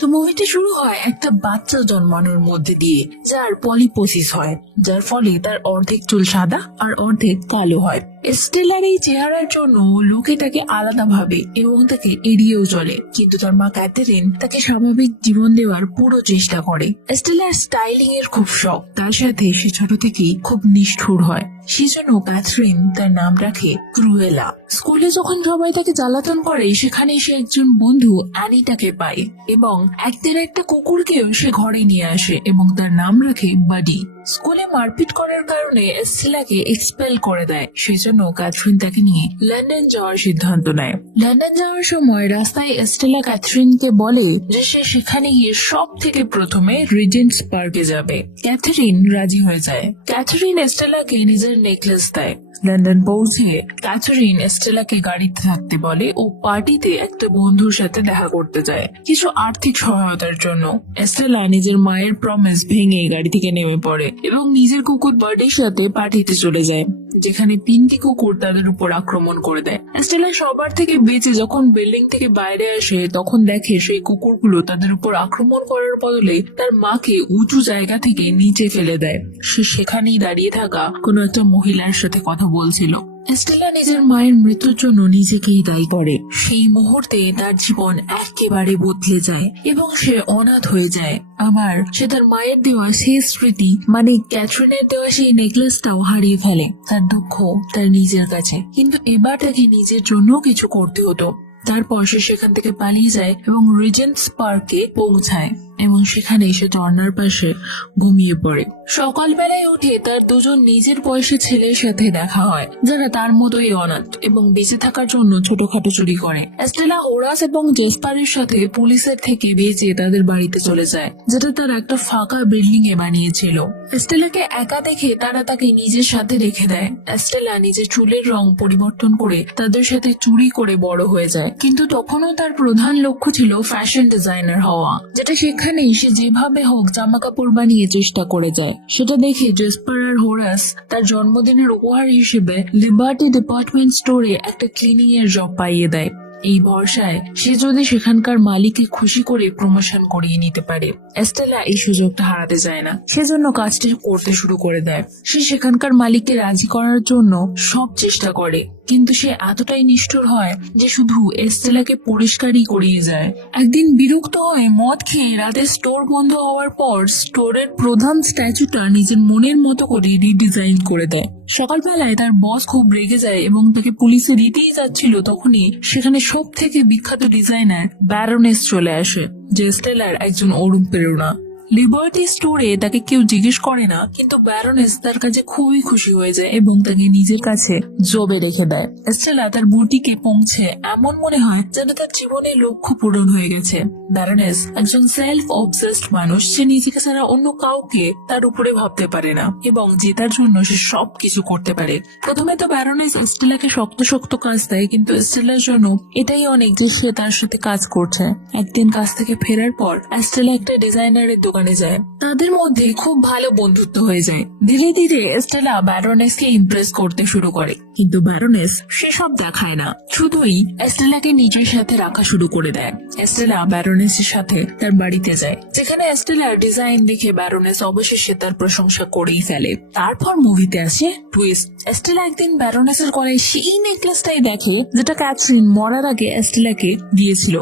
তো মুভিটি শুরু হয় একটা বাচ্চা জন্মানোর মধ্যে দিয়ে, যার পলিপোসিস হয়, যার ফলে তার অর্ধেক চুল সাদা আর অর্ধেক কালো হয়। স্টেলার এই চেহারার জন্য লোকে তাকে আলাদা ভাবে এবং তাকে এড়িয়েও চলে, কিন্তু তার মা ক্যাথারিন তাকে স্বাভাবিক জীবন দেওয়ার পুরো চেষ্টা করে। স্টেলার স্টাইলিং এর খুব শখ, তার সাথে সে ছোট থেকেই খুব নিষ্ঠুর হয়, সেজন্য ক্যাথরিন তার নাম রাখে ক্রুয়েলা। স্কুলে যখন সবাই তাকে জ্বালাতন করে, সেখানে সে একজন বন্ধু অ্যানিটাকে পায় এবং একদিন একটা কুকুরকেও সে ঘরে নিয়ে আসে এবং তার নাম রাখে বাডি। স্কুলে মারপিট করার কারণে স্টেলাকে এক্সপেল করে দেয়, সেজন্য ক্যাথরিন তাকে নিয়ে লন্ডন যাওয়ার সিদ্ধান্ত নেয়। লন্ডন যাওয়ার সময় রাস্তায় স্টেলা ক্যাথরিনকে বলে যে সে সেখানে গিয়ে সব থেকে প্রথমে রিজেন্টস পার্কে যাবে। ক্যাথরিন রাজি হয়ে যায়। ক্যাথরিন স্টেলাকে নিজের নেকলেস দেয়। লন্ডন পৌঁছে ক্যাথরিন স্টেলাকে গাড়িতে থাকতে বলে ও পার্টিতে একটা বন্ধুর সাথে দেখা করতে যায় কিছু আর্থিক সহায়তার জন্য। স্টেলা নিজের মায়ের প্রমিস ভেঙে গাড়ি থেকে নেমে পড়ে এবং নিজের কুকুর বার্ডির সাথে পার্টিতে চলে যায়, যেখানে 3টি কুকুর তাদের উপর আক্রমণ করে দেয়। স্টেলা সবার থেকে বেঁচে যখন বিল্ডিং থেকে বাইরে আসে, তখন দেখে সেই কুকুরগুলো তাদের উপর আক্রমণ করার বদলে তার মাকে উঁচু জায়গা থেকে নিচে ফেলে দেয়। সে সেখানেই দাঁড়িয়ে থাকা কোনো একটা মহিলার সাথে কথা বলছিল। স্টেলা নিজের মায়ের মৃত্যুর জন্য নিজেকেই দায়ী করে। সেই মুহূর্তে তার জীবন একেবারে বদলে যায় এবং সে অনাথ হয়ে যায়। আবার সে তার মায়ের দেওয়া সেই স্মৃতি, মানে ক্যাথরিনের দেওয়া সেই নেকলেসটাও হারিয়ে ফেলে। তার দুঃখ তার নিজের কাছে, কিন্তু এবার তাকে নিজের জন্য কিছু করতে হতো। তারপর সে সেখান থেকে পালিয়ে যায় এবং রিজেন্টস পার্কে পৌঁছায় এবং সেখানে সে ঝর্ণার পাশে ঘুমিয়ে পড়ে। সকালবেলায় উঠে তার দুজন নিজের বয়সী ছেলের সাথে দেখা হয়, যারা তার মতোই অনাথ এবং বেঁচে থাকার জন্য ছোটখাটো চুরি করে। স্টেলা হোরাস এবং জেসপারের সাথে পুলিশের থেকে বেঁচে তাদের বাড়িতে চলে যায়, যেটা তার একটা ফাঁকা বিল্ডিং এ বানিয়েছিল। স্টেলাকে একা দেখে তারা তাকে নিজের সাথে রেখে দেয়। স্টেলা নিজের চুলের রং পরিবর্তন করে তাদের সাথে চুরি করে বড় হয়ে যায়, কিন্তু তখনও তার প্রধান লক্ষ্য ছিল ফ্যাশন ডিজাইনার হওয়া, যেটা সেখানেই সে যেভাবে হোক জামা কাপড় বানিয়ে চেষ্টা করে যায়। সেটা দেখে জেসপার আর হোরাস তার জন্মদিনের উপহার হিসেবে লিবার্টি ডিপার্টমেন্ট স্টোরে একটা ক্লিনিং এর জব পাইয়ে দেয়, এই ভরসায় সে যদি সেখানকার মালিককে খুশি করে প্রমোশন করিয়ে নিতে পারে। স্টেলা এই সুযোগটা হারাতে চায় না, সেজন্য কাজটি করতে শুরু করে দেয়। সে সেখানকার মালিককে রাজি করার জন্য সব চেষ্টা করে, কিন্তু সে এতটাই নিষ্ঠুর হয় যে শুধু স্টেলাকে পরিষ্কারই করিয়ে যায়। একদিন বিরক্ত হয়ে মদ খেয়ে রাতে স্টোর বন্ধ হওয়ার পর স্টোরের প্রধান স্ট্যাচুটা নিজের মনের মতো করে রিডিজাইন করে দেয়। সকালবেলায় তার বস খুব রেগে যায় এবং তাকে পুলিশে দিতেই যাচ্ছিল, তখনই সেখানে সব থেকে বিখ্যাত ডিজাইনার ব্যারোনেস চলে আসে, যে স্টেলার একজন অনুপ্রেরণা। লিবার্টি স্টোরে তাকে কেউ জিজ্ঞেস করে না, কিন্তু ব্যারোনেস তার কাছে খুবই খুশি হয়ে যায় এবং তাকে নিজের কাছে জবে রেখে দেয়। স্টেলা তার বুটিকে পৌঁছে এমন মনে হয় যেন তার জীবনের লক্ষ্য পূরণ হয়ে গেছে। ব্যারোনেস একজন সেলফ অবসেসড মানুষ, সে নিজেকে ছাড়া অন্য কাউকে তার উপরে ভাবতে পারে না এবং জেতার জন্য সে সবকিছু করতে পারে। প্রথমে তো ব্যারোনেস স্টেলাকে শক্ত শক্ত কাজ দেয়, কিন্তু স্টেলার জন্য এটাই অনেক যে সে তার সাথে কাজ করছে। একদিন কাজ থেকে ফেরার পর স্টেলা একটা ডিজাইনারের দোকানে যায়। তাদের মধ্যে খুব ভালো বন্ধুত্ব হয়ে যায়। ধীরে ধীরে স্টেলা ব্যারোনেসকে ইমপ্রেস করতে শুরু করে, কিন্তু ব্যারোনেস সেসব দেখায় না, শুধুই স্টেলাকে নিজের সাথে রাখা শুরু করে দেয়। স্টেলা ব্যারোনেসের সাথে তার বাড়িতে যায়, যেখানে স্টেলার ডিজাইন দেখে ব্যারোনেস অবশেষে তার প্রশংসা করেই ফেলে। তারপর মুভিতে আসে টুইস্ট। স্টেলা একদিন ব্যারোনেসের গলায় সেই নেকলেসটাই দেখে যেটা ক্যাথরিন মরার আগে স্টেলাকে দিয়েছিল।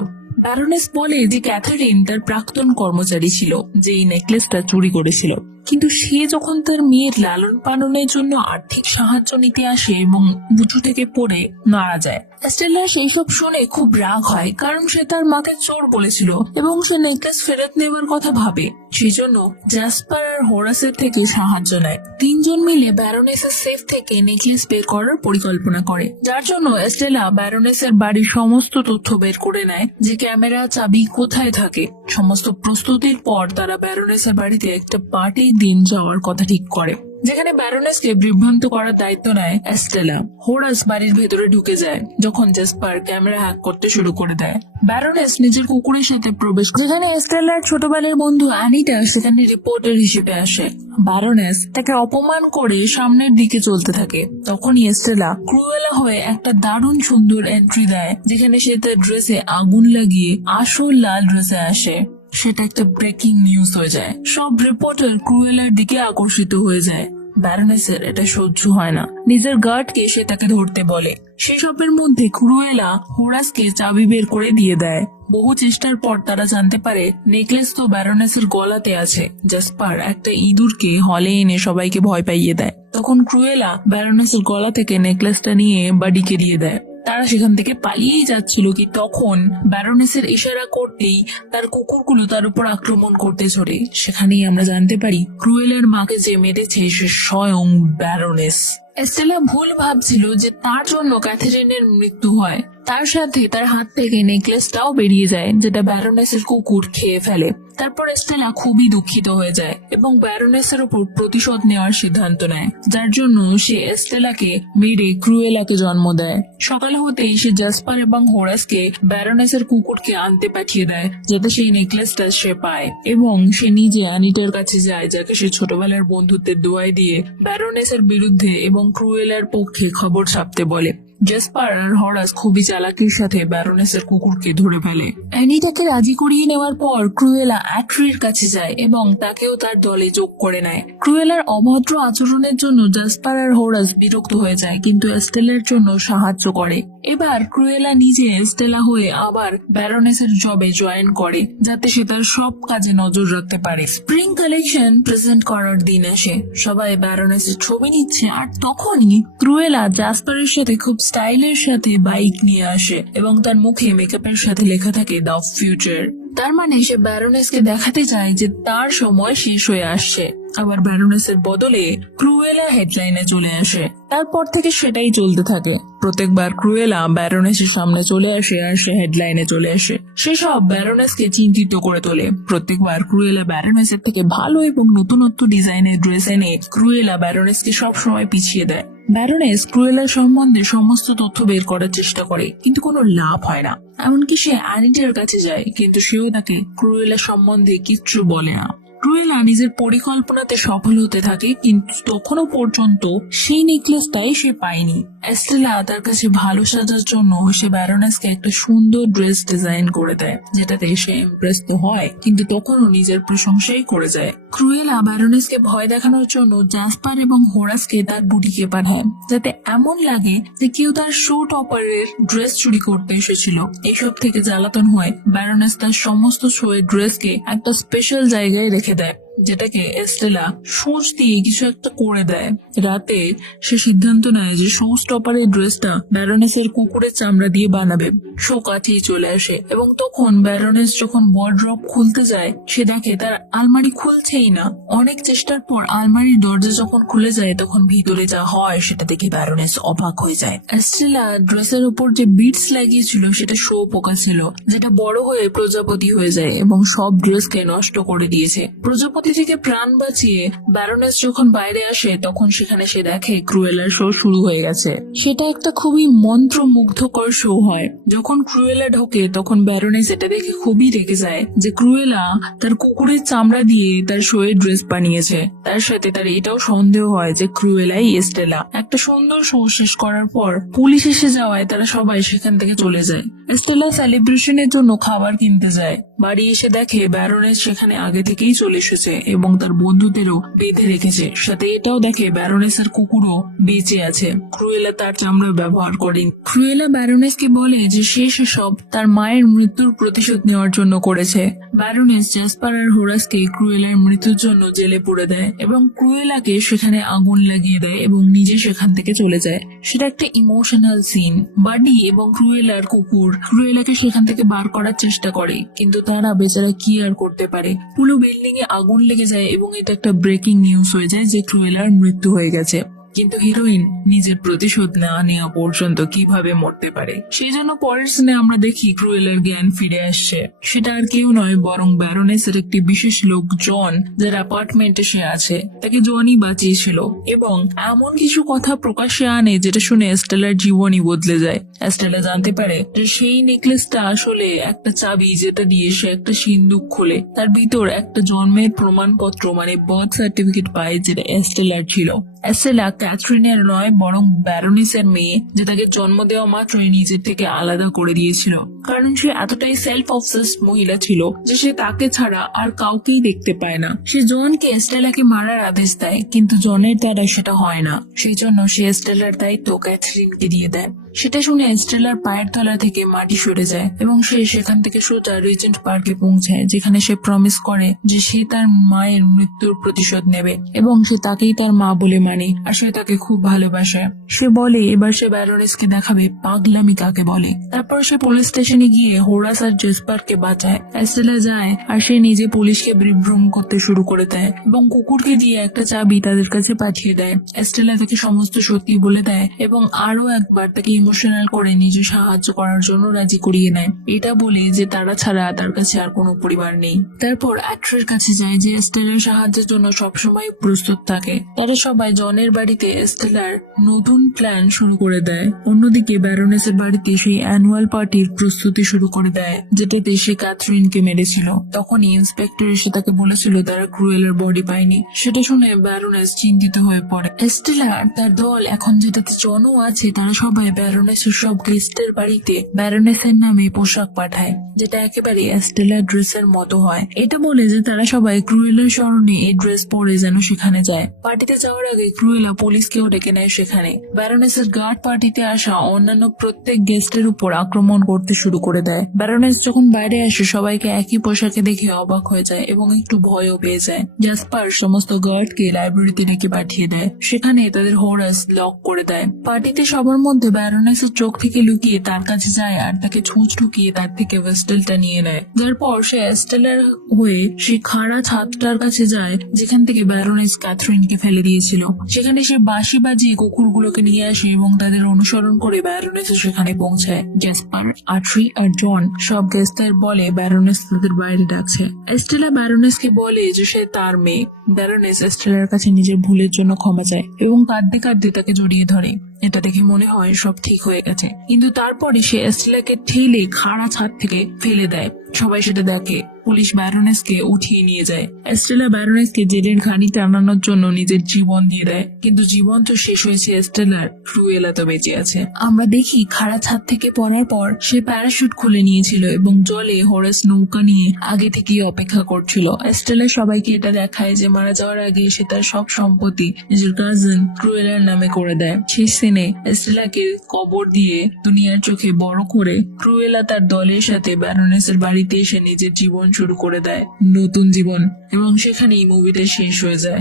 ব্যারোনেস বলে যে ক্যাথারিন তার প্রাক্তন কর্মচারী ছিল, যে এই নেকলেসটা চুরি করেছিল, কিন্তু সে যখন তার মেয়ের লালন পালনের জন্য আর্থিক সাহায্য নিতে আসে এবং উঁচু থেকে পড়ে মারা যায়। স্টেলার সেই সব শুনে খুব রাগ হয়, কারণ সে তার মাকে চোর বলেছিল এবং সে নেকলেস ফেরত নেওয়ার কথা ভাবে। সেই জন্য জ্যাসপার আর হোরাসের থেকে সাহায্য নেয়। 3 জন মিলে ব্যারোনেসের সেফ থেকে নেকলেস বের করার পরিকল্পনা করে, যার জন্য স্টেলা ব্যারোনেসের বাড়ির সমস্ত তথ্য বের করে নেয়, যে ক্যামেরা, চাবি কোথায় থাকে। সমস্ত প্রস্তুতির পর তারা ব্যারোনেসের বাড়িতে একটা পার্টির দিন যাওয়ার কথা ঠিক করে, যেখানে ব্যারোনেসকে বিভ্রান্ত করার দায়িত্ব নেয় স্টেলা। হোরাস বাড়ির ভেতরে ঢুকে যায় যখন জেসপার ক্যামেরা হ্যাক করতে শুরু করে দেয়। ব্যারোনেস নিজের কুকুরের সাথে প্রবেশ করে, যেখানে স্টেলার ছোটবেলার বন্ধু অ্যানিটা সেখানে রিপোর্টার হিসেবে আসে। ব্যারোনেস তাকে অপমান করে সামনের দিকে চলতে থাকে। তখনই স্টেলা ক্রুয়েলা হয়ে একটা দারুণ সুন্দর এন্ট্রি দেয়, যেখানে সে তার ড্রেসে আগুন লাগিয়ে আসল লাল ড্রেসে আসে। সেটা একটা ব্রেকিং নিউজ হয়ে যায়। সব রিপোর্টার ক্রুয়েলার দিকে আকর্ষিত হয়ে যায়। ব্যারনেসের এটা সহ্য হয় না। নিজের গার্ডকে সে তাকে ধরতে বলে। সেসবের মধ্যে ক্রুয়েলা হোরাসকে চাবি বের করে দিয়ে দেয়। বহু চেষ্টার পর তারা জানতে পারে নেকলেস তো ব্যারনেসের গলাতে আছে। জাসপার একটা ইঁদুরকে হলে এনে সবাইকে ভয় পাইয়ে দেয়। তখন ক্রুয়েলা ব্যারনেসের গলা থেকে নেকলেসটা নিয়ে বাডিকে দিয়ে দেয়। তারা সেখান থেকে পালিয়েই যাচ্ছিল কি তখন ব্যারনেসের ইশারা করতেই তার কুকুরগুলো তার উপর আক্রমণ করতে ছোটে। সেখানেই আমরা জানতে পারি ক্রুয়েলার মাকে যে মেরেছে সে স্বয়ং ব্যারনেস। এস্টেলা ভুল ভাবছিল যে তার জন্য ক্যাথেরিনের মৃত্যু হয়। তার সাথে তার হাত থেকে নেকলেসটাও বেরিয়ে যায়, যেটা ব্যারনেসের কুকুর খেয়ে ফেলে। তারপর এস্টেলা খুবই দুঃখিত হয়ে যায় এবং ব্যারনেসের উপর প্রতিশোধ নেওয়ার সিদ্ধান্ত নেয়, যার জন্য সে এস্টেলাকে মেরে ক্রুয়েলাকে জন্ম দেয়। সকাল হতেই সে জাসপার এবং হোরাসকে ব্যারনেসের কুকুরকে আনতে পাঠিয়ে দেয়, যাতে সেই নেকলেসটা সে পায় এবং সে নিজে অ্যানিটার কাছে যায়, যাকে সে ছোটবেলার বন্ধুত্বের দোয়াই দিয়ে ব্যারনেসের বিরুদ্ধে এবং ক্রুয়েলার পক্ষে খবর ছাপতে বলে। জাসপার আর হরাস খুবই চালাকির সাথে ব্যারনেসের কুকুরকে ধরে ফেলে। অ্যানিটাকে রাজি করিয়ে নেওয়ার পর ক্রুয়েলা অ্যাট্রির কাছে যায় এবং তাকেও তার দলে যোগ করে নেয়। ক্রুয়েলার অভদ্র আচরণের জন্য জাসপার আর হোরাস বিরক্ত হয়ে যায়, কিন্তু এস্টেলার জন্য সাহায্য করে। এবার ক্রুয়েলা নিজে এস্টেলা হয়ে আবার ব্যারনেসের জবে জয়েন করে, যাতে সে তার সব কাজে নজর রাখতে পারে। স্প্রিং কালেকশন প্রেজেন্ট করার দিন আসে। সবাই ব্যারনেসের ছবি নিচ্ছে, আর তখনই ক্রুয়েলা জাসপারের সাথে খুব স্টাইলের সাথে বাইক নিয়ে আসে এবং তার মুখে মেকআপের সাথে লেখা থাকে দ্য ফিউচার। তার মানে সে ব্যারনেসকে দেখাতে চায় যে তার সময় শেষ হয়ে আসছে। আবার ব্যারনেসের বদলে ক্রুয়েলা হেডলাইনে চলে আসে। তারপর থেকে সেটাই চলতে থাকে। প্রত্যেকবার ক্রুয়েলা ব্যারনেসের সামনে চলে আসে আর সে হেডলাইনে চলে আসে। সেসব ব্যারনেসকে চিন্তিত করে তোলে। প্রত্যেকবার ক্রুয়েলা ব্যারনেসের থেকে ভালো এবং নতুনত্ব ডিজাইনের ড্রেস এনে ক্রুয়েলা ব্যারনেসকে সবসময় পিছিয়ে দেয়। ব্যারনেস ক্রুয়েলার সম্বন্ধে সমস্ত তথ্য বের করার চেষ্টা করে, কিন্তু কোনো লাভ হয় না। এমনকি সে অ্যানিটার কাছে যায়, কিন্তু সেও তাকে ক্রুয়েলা সম্বন্ধে কিচ্ছু বলে না। ক্রুয়েলা নিজের পরিকল্পনাতে সফল হতে থাকে, কিন্তু তখনও পর্যন্ত সেই নেকলেসটাই সে পায়নি। এস্টেলা তার কাছে ভালো সাজার জন্য সে ব্যারনেসকে একটা সুন্দর ড্রেস ডিজাইন করে দেয়, যেটাতে সে ইমপ্রেস তো হয়, কিন্তু তখনও নিজের প্রশংসাই করে যায়। ক্রুয়েলা ব্যারনেসকে ভয় দেখানোর জন্য জাসপার এবং হোরাসকে তার বুটিকে পাঠায়, যাতে এমন লাগে যে কেউ তার শো টপারের ড্রেস চুরি করতে এসেছিল। এইসব থেকে জ্বালাতন হয়ে ব্যারনেস তার সমস্ত শো এর ড্রেসকে একটা স্পেশাল জায়গায় রেখে দেয়, যেটাকে এস্টেলা সূচ দিয়ে কিছু একটা করে দেয়। রাতে সে সিদ্ধান্ত নেয় যে শো স্টপারের ড্রেসটা ব্যারনেসের কুকুরের চামড়া দিয়ে বানাবে। শো কাছেই চলে আসে এবং তখন ব্যারনেস যখন ওয়ার্ড্রপ খুলতে যায়, সে দেখে তার আলমারি খুলছেই না। অনেক চেষ্টার পর আলমারির দরজা যখন খুলে যায়, তখন ভিতরে যা হয় সেটা দেখে ব্যারনেস অবাক হয়ে যায়। এস্টেলা ড্রেসের উপর যে বিটস লাগিয়েছিল সেটা শো পোকা ছিল, যেটা বড় হয়ে প্রজাপতি হয়ে যায় এবং সব ড্রেসকে নষ্ট করে দিয়েছে। প্রজাপতি থেকে প্রাণ বাঁচিয়ে ব্যারনেস যখন বাইরে আসে, তখন সেখানে সে দেখে ক্রুয়েলার শো শুরু হয়ে গেছে। সেটা একটা খুবই মন্ত্রমুগ্ধকর শো হয়। যখন ক্রুয়েলা ঢোকে, তখন ব্যারনেস এটা দেখে খুবই রেগে যায় যে ক্রুয়েলা তার কুকুরের চামড়া দিয়ে তার শো এর ড্রেস বানিয়েছে। তার সাথে তার এটাও সন্দেহ হয় যে ক্রুয়েলাই এস্টেলা। একটা সুন্দর শো শেষ করার পর পুলিশ এসে যাওয়ায় তারা সবাই সেখান থেকে চলে যায়। এস্টেলা সেলিব্রেশনের জন্য খাবার কিনতে যায়। বাড়ি এসে দেখে ব্যারনেস সেখানে আগে থেকেই চলে এসেছে এবং তার বন্ধুদেরও বেঁধে রেখেছে। সাথে এটাও দেখে ব্যারনেসের কুকুরও বেঁচে আছে। ক্রুয়েলা তার চামড়া ব্যবহার করেন। ক্রুয়েলা ব্যারনেসকে বলে যে সে সেসব তার মায়ের মৃত্যুর প্রতিশোধ নেওয়ার জন্য করেছে। ব্যারনেস জাসপার আর হোরাসকে ক্রুয়েলার মৃত্যুর জন্য জেলে পুরে দেয় এবং ক্রুয়েলাকে সেখানে আগুন লাগিয়ে দেয় এবং নিজে সেখান থেকে চলে যায়। সেটা একটা ইমোশনাল সিন। বাডি এবং ক্রুয়েলার কুকুর ক্রুয়েলাকে সেখান থেকে বার করার চেষ্টা করে, কিন্তু তারা বেচারা কি আর করতে পারে। পুরো বিল্ডিং এ আগুন লেগে যায় এবং এটা একটা ব্রেকিং নিউজ হয়ে যায় যে ক্রুয়েলার মৃত্যু হয়ে গেছে। কিন্তু হিরোইন নিজের প্রতিশোধ না নেওয়া পর্যন্ত কিভাবে মরতে পারে। সেই জন্য পরের সিনে আমরা দেখি ক্রুয়েলার জ্ঞান ফিরে আসছে। সেটা আর কেউ নয় বরং ব্যারনেসের একটি বিশেষ লোক জন, যার অ্যাপার্টমেন্টে সে আছে। তাকে জনই বাঁচিয়েছিল এবং এমন কিছু কথা প্রকাশ্যে আনে যেটা শুনে এস্টেলার জীবনই বদলে যায়। এস্টেলা জানতে পারে যে সেই নেকলেসটা আসলে একটা চাবি, যেটা দিয়ে সে একটা সিন্দুক খোলে। তার ভিতর একটা জন্মের প্রমাণপত্র মানে বার্থ সার্টিফিকেট পায়, যেটা এস্টেলার ছিল। এস্টেলা ক্যাথরিনের নয় বরং ব্যারোনিসের মেয়ে, যে তাকে জন্ম দেওয়া মাত্রই নিজের থেকে আলাদা করে দিয়েছিল, কারণ সে এতটাই সেলফ অবসেসড মহিলা ছিল যে সে তাকে ছাড়া আর কাউকেই দেখতে পায় না। সে জনকে এস্টেলাকে মারার আদেশ দেয়, কিন্তু জনের দ্বারা সেটা হয় না। সেই জন্য সে এস্টেলার দায়িত্ব ক্যাথরিনকে দিয়ে দেয়। সেটা শুনে এস্টেলার পায়ের তলা থেকে মাটি সরে যায় এবং সে সেখান থেকে সোজা রিজেন্ট পার্কে পৌঁছায়, যেখানে সে প্রমিস করে যে সে তার মায়ের মৃত্যুর প্রতিশোধ নেবে এবং সে তাকেই তার মা বলে মানে, আর সে তাকে খুব ভালোবাসে। সে বলে এবার সে ব্যারোনেসকে দেখাবে পাগলামি কাকে বলে। তারপর সে পুলিশ স্টেশনে গিয়ে হোরাস আর জেসপারকে বাঁচায়। এস্টেলা যায় আর সে নিজে পুলিশকে বিভ্রম করতে শুরু করে দেয় এবং কুকুরকে দিয়ে একটা চাবি তাদের কাছে পাঠিয়ে দেয়। এস্টেলা তাকে সমস্ত সত্যি বলে দেয় এবং আরো একবার তাকে ইমোশনাল করে নিজে সাহায্য করার জন্য রাজি করিয়ে নেয়, এটা বলে যে তারা ছাড়া তার কাছে আর কোনো পরিবার নেই। তারপর অ্যাক্টরের কাছে যায় যে এস্টেলার সাহায্যের জন্য সবসময় প্রস্তুত থাকে। তারা সবাই জনের বাড়িতে এস্টেলার নতুন প্ল্যান শুরু করে দেয়। অন্যদিকে ব্যারোনেসের বাড়িতে সেই অ্যানুয়াল পার্টির প্রস্তুতি শুরু করে দেয়, যেটাতে সে ক্যাথরিনকে মেরেছিল। তখনই ইন্সপেক্টর এসে তাকে বলেছিল তারা ক্রুয়েলের বডি পায়নি। সেটা শুনে ব্যারোনেস চিন্তিত হয়ে পড়ে। এস্টেলা আর তার দল এখন যেটাতে জনও আছে, তারা সবাই ব্যারোনেসের সব গেস্টের বাড়িতে ব্যারোনেসের নামে পোশাক পাঠায়, যেটা একেবারে এস্টেলার ড্রেসের মতো হয়। এটা বলে যে তারা সবাই ক্রুয়েলের স্মরণে এই ড্রেস পরে যেন সেখানে যায়। পার্টিতে যাওয়ার আগে ক্রুয়েলা পুলিশকেও ডেকে নেয় সেখানে। ব্যারোনেসের গার্ড পার্টিতে আসা অন্যান্য প্রত্যেক গেস্টের উপর আক্রমণ করতে শুরু করে দেয়। ব্যারোনেস যখন বাইরে আসে সবাইকে একই পোশাকে দেখে অবাক হয়ে যায় এবং একটু ভয়ও পেয়ে যায়। জাসপার সমস্ত গার্ডকে লাইব্রেরিতে ডেকে পাঠিয়ে দেয়, সেখানে তাদের হোরাস লক করে দেয়। পার্টিতে সবার মধ্যে ব্যারোনেসের চোখ থেকে লুকিয়ে তার কাছে যায় আর তাকে ছুঁচ ঢুকিয়ে তার থেকে ভেস্টেলটা নিয়ে নেয়। তারপর সে এস্টেলার হয়ে সেই খাড়া ছাদটার কাছে যায় যেখান থেকে ব্যারোনেস ক্যাথরিনকে ফেলে দিয়েছিল। সেখানে সে বাঁশি বাজিয়ে কুকুরগুলোকে নিয়ে আসে এবং তাদের অনুসরণ করে ব্যারোনেস সেখানে পৌঁছায়। জ্যাসপার, আট্রি আর জন সব গেস্টদের বলে ব্যারোনেস তাদের বাইরে ডাকছে। এস্টেলা ব্যারোনেসকে বলে যে সে তার মেয়ে। ব্যারোনেস এস্টেলার কাছে নিজের ভুলের জন্য ক্ষমা চায় এবং কাঁদতে কাঁদতে তাকে জড়িয়ে ধরে। এটা দেখে মনে হয় সব ঠিক হয়ে গেছে, কিন্তু তারপরে সে এস্টেলাকে ঠেলে খাড়া ছাদ থেকে ফেলে দেয়। সবাই সেটা দেখে। পুলিশ ব্যারোনেসকে উঠিয়ে নিয়ে যায়। এস্টেলা ব্যারোনেসকে জেলের ঘানি টানানোর জন্য নিজের জীবন দিয়ে দেয়, কিন্তু জীবন তো শেষ হয়েছে এস্টেলার, ক্রুয়েলা তো বেঁচে আছে। আমরা দেখি খাড়া ছাদ থেকে পড়ার পর সে প্যারাশুট খুলে নিয়েছিল এবং জলে হোরাস নৌকা নিয়ে আগে থেকেই অপেক্ষা করছিল। এস্টেলা সবাইকে এটা দেখায় যে মারা যাওয়ার আগে সে তার সব সম্পত্তি নিজের কাজিন ক্রুয়েলার নামে করে দেয়। শেষ সিনে এস্টেলাকে কবর দিয়ে দুনিয়ার চোখে বড় করে ক্রুয়েলা তার দলের সাথে ব্যারোনেসের বাড়িতে এসে নিজের জীবন শুরু করে দেয়, নতুন জীবন, এবং সেখানেই মুভিটা শেষ হয়ে যায়।